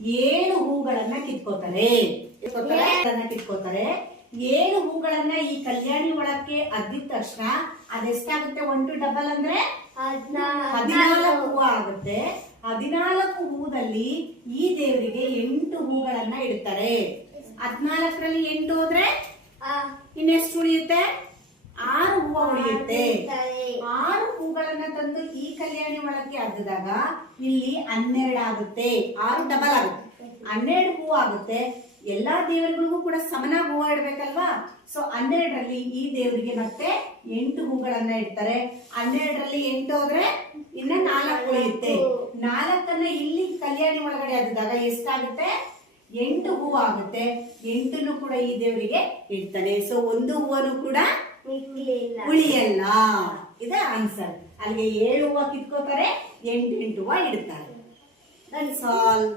7 ಹೂಗಳನ್ನ ಕಿತ್ಕೋತಾರೆ. ಕಿತ್ಕೋತಾರೆ 7 ಹೂಗಳನ್ನ ಈ ಕಲ್ಯಾಣಿ ಒಳಕ್ಕೆ ಅದ್ದಿದ ತಕ್ಷಣ ಅದೆಷ್ಟಾಗುತ್ತೆ? 1 ಡಬಲ್ ಅಂದ್ರೆ 14 ಹೂವು ಆಗುತ್ತೆ. 14 ಹೂದಲ್ಲಿ ಈ ದೇವರಿಗೆ 8 ಹೂಗಳನ್ನ ಇಡ್ತಾರೆ. 14ರಲ್ಲಿ 8 ಹೋದ್ರೆ ಇನ್ನೆಷ್ಟು ಉಳಿಯುತ್ತೆ? 6 ಹೂವು ಉಳಿಯುತ್ತೆ. 6 ಹೂಗಳನ್ನ ತಂದು ಈ ಕಲ್ಯಾಣಿ ಒಳಕ್ಕೆ ಅದ್ದಿದಾಗ ಇಲ್ಲಿ 12 ಆಗುತ್ತೆ. 6 ಡಬಲ್ ಆಗುತ್ತೆ, 12 ಹೂವು ಆಗುತ್ತೆ. ಎಲ್ಲಾ ದೇವರುಗಳಿಗೂ ಕೂಡ ಸಮನಾಗಿ ಹೂವು ಇಡ್ಬೇಕಲ್ವಾ? ಸೊ 12ರಲ್ಲಿ ಈ ದೇವರಿಗೆ ಮತ್ತೆ 8 ಹೂಗಳನ್ನ ಇಡ್ತಾರೆ. 12ರಲ್ಲಿ 8 ಹೋದ್ರೆ ಇನ್ನ 4 ಉಳಿಯುತ್ತೆ. 4ಅನ್ನ ಇಲ್ಲಿ ಕಲ್ಯಾಣಿ ಒಳಗಡೆ ಅದ್ದಿದಾಗ ಎಷ್ಟಾಗುತ್ತೆ? 8 ಹೂವು ಆಗುತ್ತೆ. 8ನ್ನು ಕೂಡ ಈ ದೇವರಿಗೆ ಇಡ್ತಾನೆ. ಸೊ 1 ಹೂವನ್ನು ಕೂಡ ಉಳಿಯಲ್ಲ. ಇದ ಆನ್ಸರ್. ಅಲ್ಲಿಗೆ 7 ಹೂವು ಕಿತ್ಕೋತಾರೆ, 8 ಹೂವು ಇಡ್ತಾರೆ. That's all.